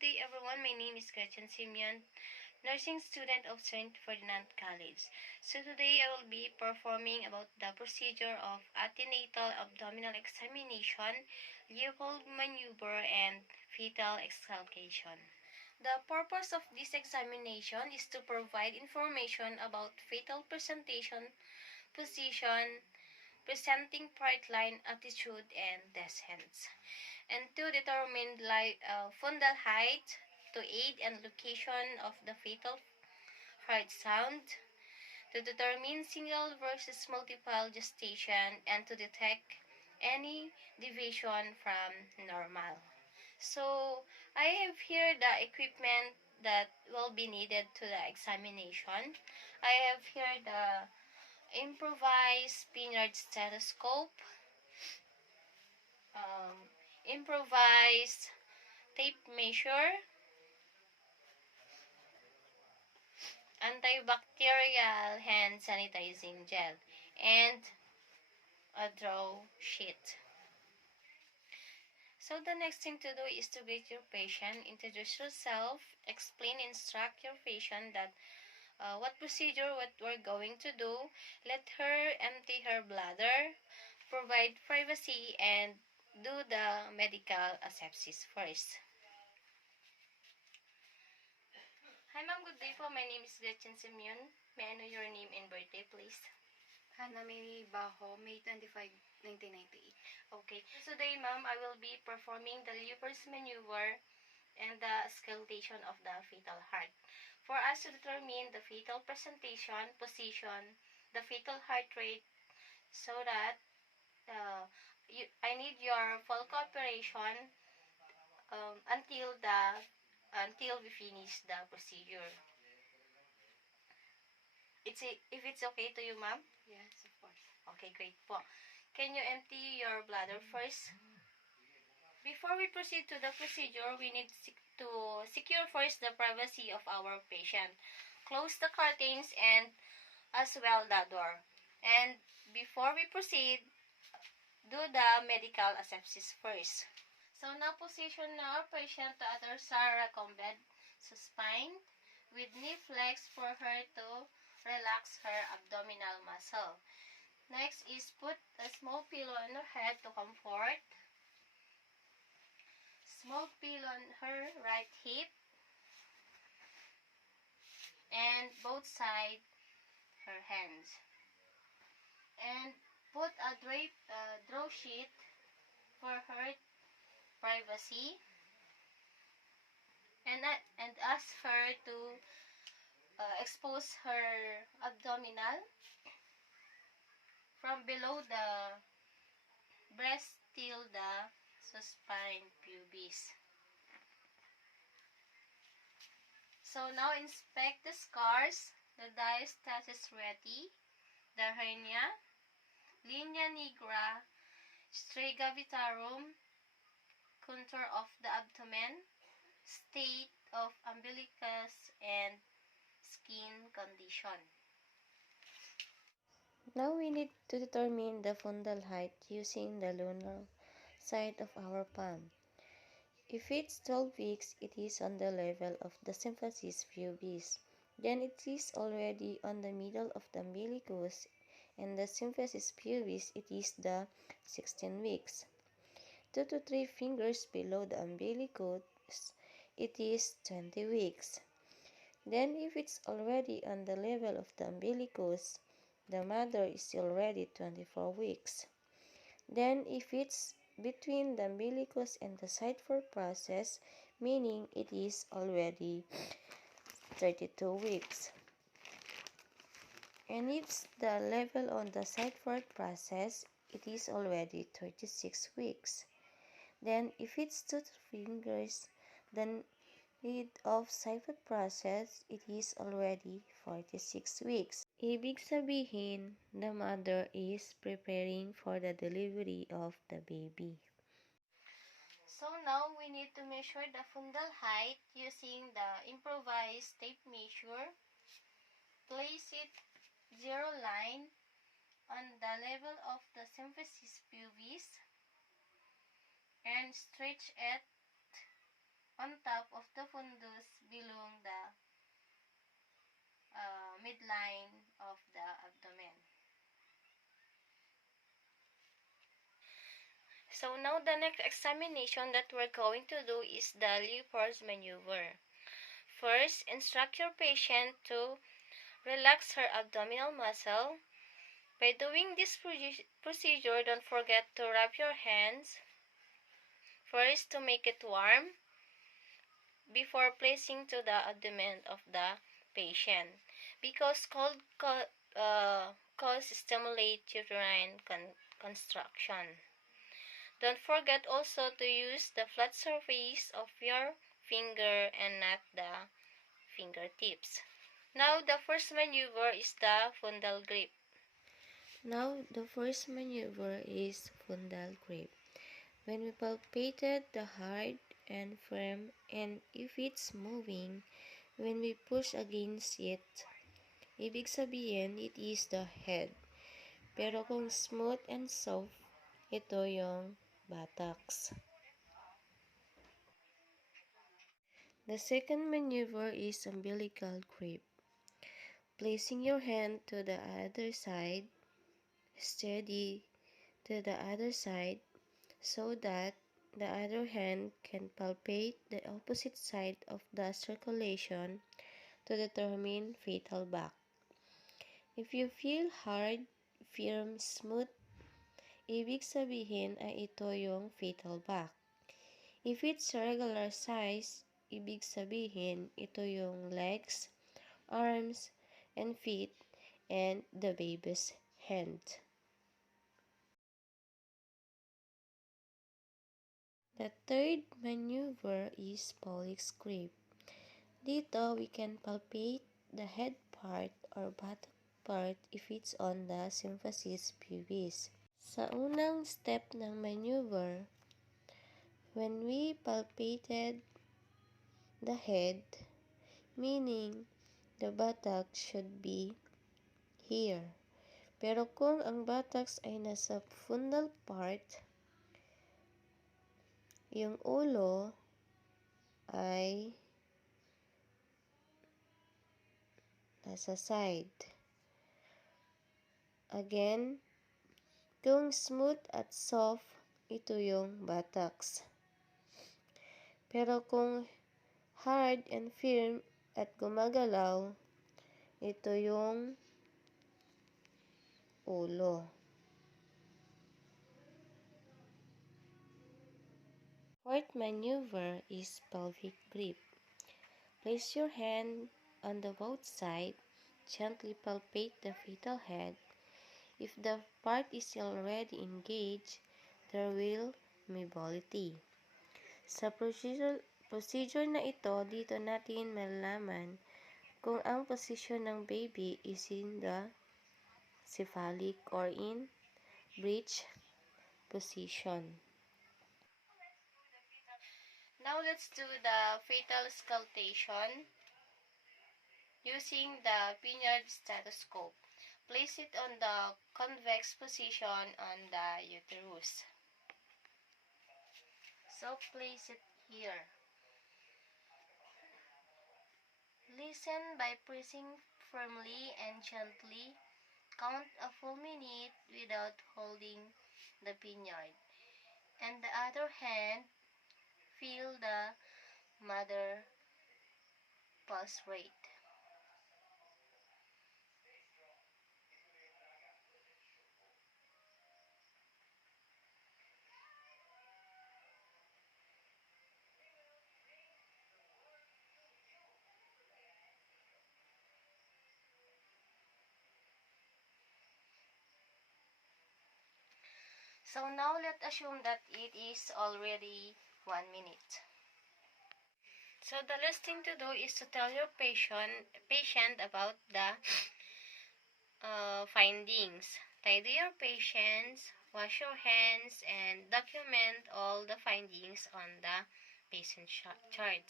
Good day everyone, my name is Gretchen Simeon, nursing student of St. Ferdinand College. So today I will be performing about the procedure of antenatal abdominal examination, Leopold maneuver, and fetal exculpation. The purpose of this examination is to provide information about fetal presentation, position, presenting part line, attitude, and descent, and to determine fundal height, to aid and location of the fetal heart sound, to determine single versus multiple gestation, and to detect any deviation from normal. So, I have here the equipment that will be needed to the examination. I have here the improvised Pinard stethoscope, improvised tape measure, antibacterial hand sanitizing gel, and a draw sheet. So the next thing to do is to greet your patient, introduce yourself, explain, instruct your patient that what procedure, what we're going to do, let her empty her bladder, provide privacy, and do the medical asepsis first. Hi ma'am, good day po. My name is Gretchen Simeon. May I know your name and birthday, please? Hana May Baho, May 25, 1998. Okay. Today, ma'am, I will be performing the LEOPOLD'S maneuver and the auscultation of the fetal heart. For us to determine the fetal presentation, position, the fetal heart rate, so that I need your full cooperation until we finish the procedure. If it's okay to you, ma'am? Yes, of course. Okay, great po. Can you empty your bladder first? Before we proceed to the procedure, we need to secure first the privacy of our patient. Close the curtains and as well the door. And before we proceed, do the medical asepsis first. So now position our patient to other side recumbent, supine, with knee flex for her to relax her abdominal muscle. Next is put a small pillow on her head to comfort. Small pillow on her right hip and both sides her hands. And put a draw sheet for her privacy and ask her to expose her abdominal from below the breast till the supine pubis. So now inspect the scars, the diastasis reti, the hernia, linea nigra, strega vitarum, contour of the abdomen, state of umbilicus, and skin condition. Now we need to determine the fundal height using the lunar side of our palm. If it's 12 weeks, it is on the level of the symphysis pubis. Then it is already on the middle of the umbilicus, and the symphysis pubis, it is the 16 weeks. 2 to 3 fingers below the umbilicus, it is 20 weeks. Then if it's already on the level of the umbilicus, the mother is already 24 weeks. Then if it's between the umbilicus and the side 4 process, meaning it is already 32 weeks. And it's the level on the side 4 process, it is already 36 weeks. Then if it's 2 fingers, the lead of side 4 process, it is already 46 weeks. Ibig sabihin, the mother is preparing for the delivery of the baby. So now we need to measure the fundal height using the improvised tape measure. Place it 0 line on the level of the symphysis pubis and stretch it on top of the fundus below the midline of the abdomen. So now the next examination that we're going to do is the LEOPOLD'S maneuver. First, instruct your patient to relax her abdominal muscle. By doing this procedure, don't forget to rub your hands first to make it warm before placing to the abdomen of the patient, because cold cause stimulate uterine construction. Don't forget also to use the flat surface of your finger and not the fingertips. Now the first maneuver is the fundal grip. When we palpated the hard and firm, and if it's moving, when we push against it, ibig sabihin, it is the head. Pero kung smooth and soft, ito yung buttocks. The second maneuver is umbilical grip. Placing your hand to the other side, steady to the other side, so that the other hand can palpate the opposite side of the circulation to determine fetal back. If you feel hard, firm, smooth, ibig sabihin ay ito yung fetal back. If it's regular size, ibig sabihin ito yung legs, arms, and feet, and the baby's hand. The third maneuver is Pelvic grip. Dito, we can palpate the head part or buttock part if it's on the symphysis pubis. Sa unang step ng maneuver, when we palpated the head, meaning the buttocks should be here. Pero kung ang buttocks ay nasa fundal part, yung ulo ay nasa side. Again, kung smooth at soft, ito yung buttocks. Pero kung hard and firm at gumagalaw, ito yung ulo. Fourth maneuver is pelvic grip. Place your hand on the both sides, gently palpate the fetal head. If the part is already engaged, there will be mobility. Sa procedure na ito, dito natin malalaman kung ang posisyon ng baby is in the cephalic or in breech position. Now let's do the fetal sculptation using the Pinard stethoscope. Place it on the convex position on the uterus. So place it here. Listen by pressing firmly and gently. Count a full minute without holding the piniard. And the other hand, feel the mother pulse rate. So now let's assume that it is already 1 minute. So the last thing to do is to tell your patient about the findings. Tidy your patients, wash your hands, and document all the findings on the patient chart.